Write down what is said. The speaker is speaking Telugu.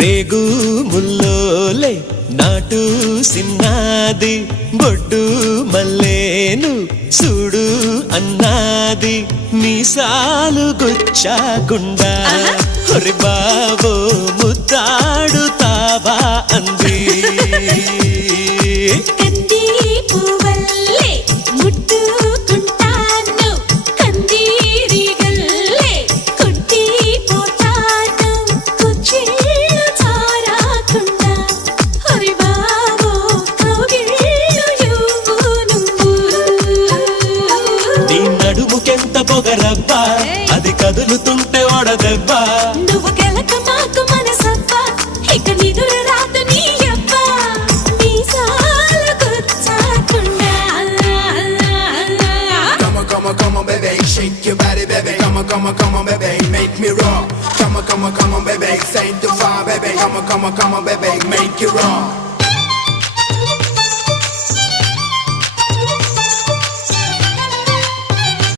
రేగు ముల్లోలే నాటు సిన్నాది బొడ్డు మల్లేను చూడు అన్నాది మీసాలు గుచ్చాకుండా ఒరి బాబో ముద్దాడుతావా అంది నడుముకెంత పొగరబ్బా అది కదులుతుంటే ఓడదెబ్బా నువ్వు గెలక మాకు మనసబ్బా ఇక నిదురు రాదు నీ అబ్బా మీసాలు గుచ్చాకుండా Come on, baby, shake your body, baby. Come on, baby, make me rock. Come on, baby, it's ain't too far, baby. Come on, baby, make it rock.